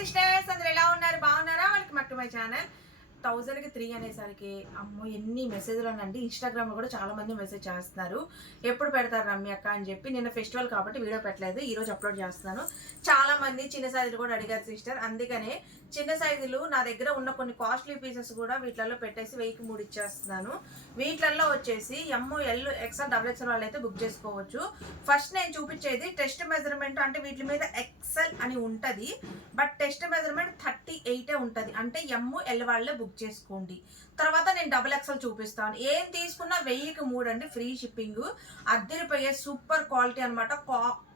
Sisters అందరు ఎలా ఉన్నారు? బాగున్నారా? వాళ్ళకి మట్టు మై ఛానల్. థౌజండ్కి త్రీ అనేసరికి అమ్మో ఎన్ని మెసేజ్లు అండి ఇన్స్టాగ్రామ్లో కూడా చాలామంది మెసేజ్ చేస్తున్నారు. ఎప్పుడు పెడతారు రమ్య అక్క అని చెప్పి నిన్న ఫెస్టివల్ కాబట్టి వీడియో పెట్టలేదు ఈరోజు అప్లోడ్ చేస్తున్నాను. చాలా మంది చిన్న సైజులు కూడా అడిగారు సిస్టర్ అందుకనే చిన్న సైజులు నా దగ్గర ఉన్న కొన్ని కాస్ట్లీ పీసెస్ కూడా వీటిలలో పెట్టేసి వెయ్యికి మూడు ఇచ్చేస్తున్నాను. వీటిలలో వచ్చేసి M L XL double XL వాళ్ళు అయితే బుక్ చేసుకోవచ్చు. ఫస్ట్ నేను చూపించేది టెస్ట్ మెజర్మెంట్ అంటే వీటి మీద ఎక్సెల్ అని ఉంటుంది. బట్ టెస్ట్ మెజర్మెంట్ థర్టీ ఎయిటే ఉంటుంది. అంటే ఎమ్ ఎల్ వాళ్ళే బుక్ బుక్ చేసుకోండి. తర్వాత నేను డబుల్ ఎక్స్ఎల్ చూపిస్తాను. ఏం తీసుకున్నా వెయ్యికి మూడు అండి ఫ్రీ షిప్పింగ్ అద్దరిపోయే సూపర్ క్వాలిటీ అనమాట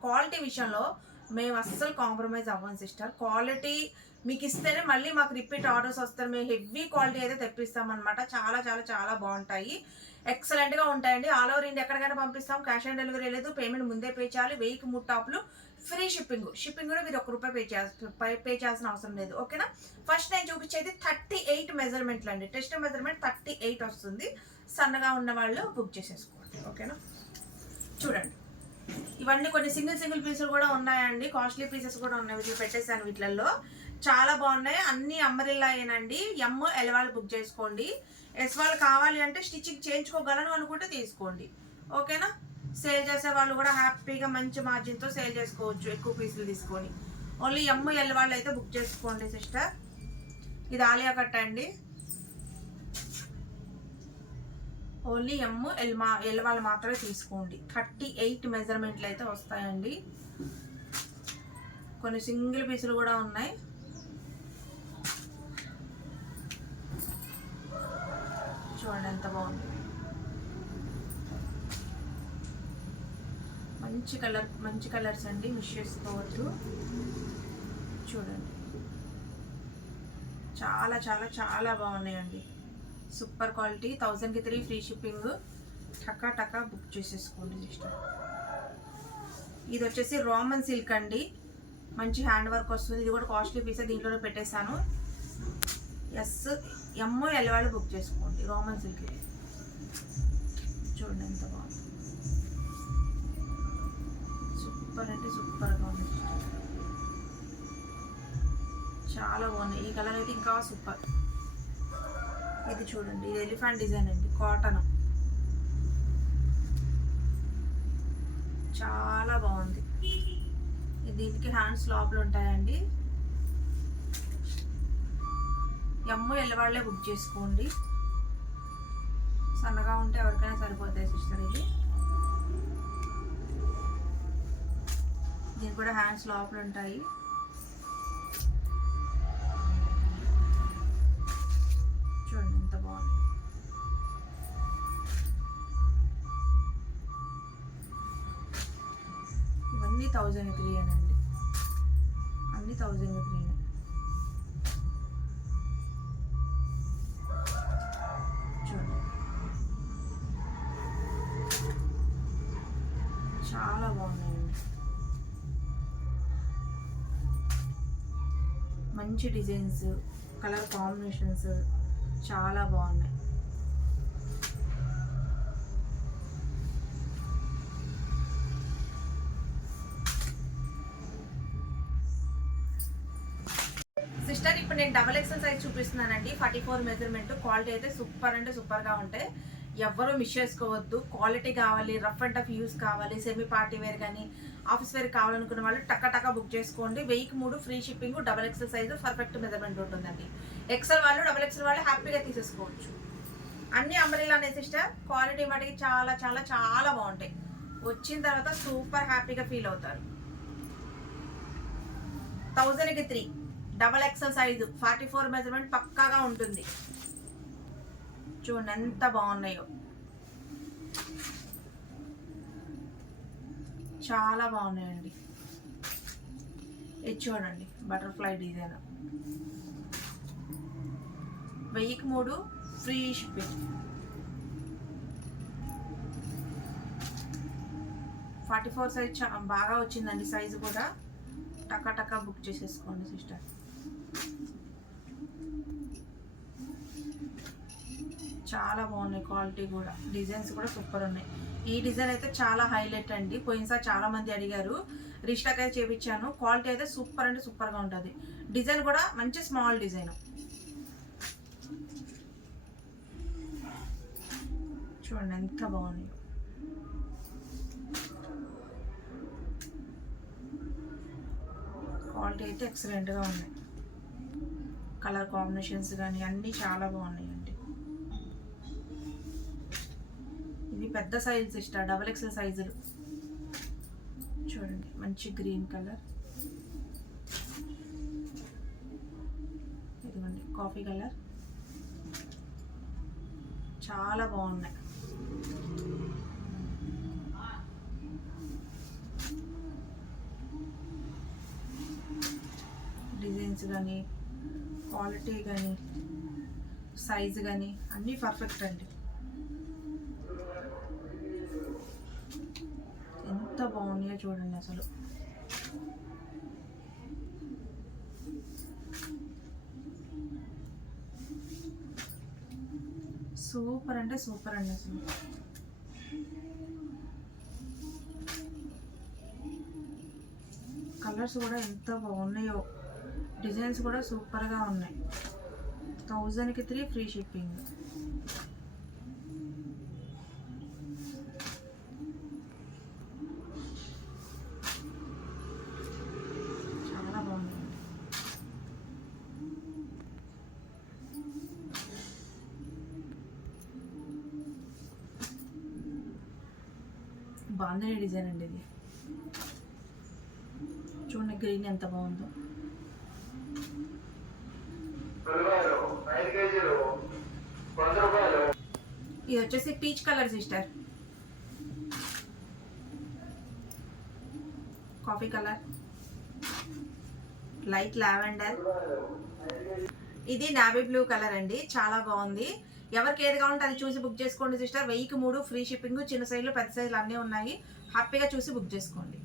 క్వాలిటీ విషయంలో మేము అస్సలు కాంప్రమైజ్ అవ్వం సిస్టర్ క్వాలిటీ మీకు ఇస్తేనే మళ్ళీ మాకు రిపీట్ ఆర్డర్స్ వస్తారు. మేము హెవీ క్వాలిటీ అయితే తెప్పిస్తామన్నమాట. చాలా చాలా చాలా బాగుంటాయి. ఎక్సలెంట్గా ఉంటాయండి. ఆల్ ఓవర్ ఇండియా ఎక్కడికైనా పంపిస్తాం. క్యాష్ ఆన్ డెలివరీ లేదు. పేమెంట్ ముందే పే చేయాలి. వెయ్యికి మూడు టాప్లు. ఫ్రీ షిప్పింగ్ షిప్పింగ్ కూడా మీరు ఒక రూపాయి పే చేయాల్సి పే చేయాల్సిన అవసరం లేదు. ఓకేనా ఫస్ట్ నేను చూపించేది థర్టీ ఎయిట్ మెజర్మెంట్లు అండి. టెస్ట్ మెజర్మెంట్ థర్టీ ఎయిట్ వస్తుంది. సన్నగా ఉన్న వాళ్ళు బుక్ చేసేసుకోండి. ఓకేనా చూడండి. ఇవన్నీ కొన్ని సింగిల్ సింగిల్ పీసులు కూడా ఉన్నాయండి. కాస్ట్లీ పీసెస్ కూడా ఉన్నాయి. వీటిలో పెట్టేసాను వీటిలలో. చాలా బాగున్నాయి. అన్ని అమ్మరిల్లాయేనండి ఎమ్ ఎల్ వాళ్ళు బుక్ చేసుకోండి. ఎస్ వాళ్ళు కావాలి అంటే స్టిచ్చింగ్ చేయించుకోగలను అనుకుంటే తీసుకోండి. ఓకేనా? సేల్ చేసే వాళ్ళు కూడా హ్యాపీగా మంచి మార్జిన్తో సేల్ చేసుకోవచ్చు. ఎక్కువ పీసులు తీసుకొని. ఓన్లీ ఎమ్ ఎల్ వాళ్ళు అయితే బుక్ చేసుకోండి సిస్టర్ ఇది ఆలియా కట్ట అండి. ఓన్లీ ఎమ్ ఎల్ మా ఎల్ వాళ్ళు మాత్రమే తీసుకోండి. థర్టీ ఎయిట్ మెజర్మెంట్లు అయితే వస్తాయండి. కొన్ని సింగిల్ పీసులు కూడా ఉన్నాయి చూడండి ఎంత బాగుంది మంచి కలర్ మంచి కలర్స్ అండి మిస్ చేసుకోవద్దు. చూడండి. చాలా చాలా చాలా బాగున్నాయండి. Super quality. థౌజండ్కి త్రీ ఫ్రీ షిప్పింగ్. టకా టకా బుక్ చేసేసుకోండి సిస్టర్. ఇది వచ్చేసి రోమన్ సిల్క్ అండి. మంచి హ్యాండ్ వర్క్ వస్తుంది. ఇది కూడా కాస్ట్లీ పీసే దీంట్లోనే పెట్టేశాను. ఎస్ ఎమ్మో ఎల్ వాళ్ళు బుక్ చేసుకోండి. Roman silk. చూడండి ఎంత బాగుంది. సూపర్ అంటే సూపర్గా ఉంది. చాలా బాగున్నాయి ఈ కలర్ అయితే ఇంకా సూపర్. ఇది చూడండి ఇది ఎలిఫెంట్ డిజైన్ అండి కాటన్. చాలా బాగుంది. దీనికి హ్యాండ్స్ లోపల ఉంటాయండి. ఎమ్ము ఎల్లవాళ్ళే బుక్ చేసుకోండి. సన్నగా ఉంటే ఎవరికైనా సరిపోతాయి సిస్టర్ ఇది. దీనికి కూడా హ్యాండ్స్ లోపల ఉంటాయి. చూడండి ఎంత బాగుంది. ఇవన్నీ థౌజండ్ త్రీ అండి అన్ని థౌజండ్ త్రీ చూడండి. చాలా బాగున్నాయి. మంచి డిజైన్స్ కలర్ కాంబినేషన్స్ చాలా బాగున్నాయి. సిస్టర్ ఇప్పుడు నేను డబల్ ఎక్సెల్ సైజ్ చూపిస్తున్నానండి. ఫార్టీ ఫోర్ మెజర్మెంట్ క్వాలిటీ అయితే సూపర్ అంటే సూపర్గా ఉంటాయి. ఎవ్వరూ మిస్ చేసుకోవద్దు. క్వాలిటీ కావాలి రఫ్ అండ్ టఫ్ యూస్ కావాలి. సెమీ పార్టీ వేర్ కానీ ఆఫీస్ వేర్ కావాలనుకున్న వాళ్ళు టక్క టక్క బుక్ చేసుకోండి. వెయ్యికి మూడు free shipping double XL size perfect measurement ఉంటుందండి. ఎక్సెల్ వాళ్ళు డబల్ ఎక్సెల్ వాళ్ళు హ్యాపీగా తీసేసుకోవచ్చు. అన్ని అంబ్రెల్లానే సిస్టర్ క్వాలిటీ మటుకి చాలా చాలా చాలా బాగుంటాయి. వచ్చిన తర్వాత సూపర్ హ్యాపీగా ఫీల్ అవుతారు. థౌజండ్కి three double XL size forty four measurement పక్కాగా ఉంటుంది. చూడండి ఎంత బాగున్నాయో. చాలా బాగున్నాయండి. ఇది చూడండి బటర్ఫ్లై డిజైన్. వెయ్యికి మూడు free shipping. Forty four size బాగా వచ్చిందండి సైజు కూడా. టకా టకా బుక్ చేసేసుకోండి సిస్టర్. చాలా బాగున్నాయి క్వాలిటీ కూడా. డిజైన్స్ కూడా సూపర్ ఉన్నాయి. ఈ డిజైన్ అయితే చాలా హైలైట్ అండి. పోయినసారి చాలా మంది అడిగారు రిస్టాక్ అయితే చేపించాను క్వాలిటీ అయితే సూపర్ అంటే సూపర్గా ఉంటుంది. డిజైన్ కూడా మంచి స్మాల్ డిజైన్. చూడండి ఎంత బాగున్నాయి క్వాలిటీ అయితే ఎక్సలెంట్గా ఉన్నాయి. కలర్ కాంబినేషన్స్ కానీ అన్నీ చాలా బాగున్నాయి పెద్ద సైజు ఇష్ట? డబల్ ఎక్స్ఎల్ సైజులు చూడండి మంచి గ్రీన్ కలర్ ఇదిగోండి కాఫీ కలర్ చాలా బాగున్నాయి. డిజైన్స్ కానీ క్వాలిటీ కానీ సైజు కానీ అన్నీ పర్ఫెక్ట్ అండి. ఎంత బాగున్నాయో చూడండి అసలు. సూపర్ అంటే సూపర్ అండి అసలు. కలర్స్ కూడా ఎంత బాగున్నాయో. డిజైన్స్ కూడా సూపర్గా ఉన్నాయి. థౌజండ్కి త్రీ ఫ్రీ షిప్పింగ్ చాలా బాగుంది బాగుంది డిజైన్ అండి ఇది. చూడండి గ్రీన్ ఎంత బాగుందో. ఇది వచ్చేసి peach colour sister. Coffee colour. Light lavender. ఇది నావీ బ్లూ కలర్ అండి. చాలా బాగుంది. ఎవరికి ఏది కావాలంటే అది చూసి బుక్ చేసుకోండి సిస్టర్. వెయ్యికి మూడు ఫ్రీ షిప్పింగ్ చిన్న సైజులు పెద్ద సైజులు అన్నీ ఉన్నాయి. హ్యాపీగా చూసి బుక్ చేసుకోండి.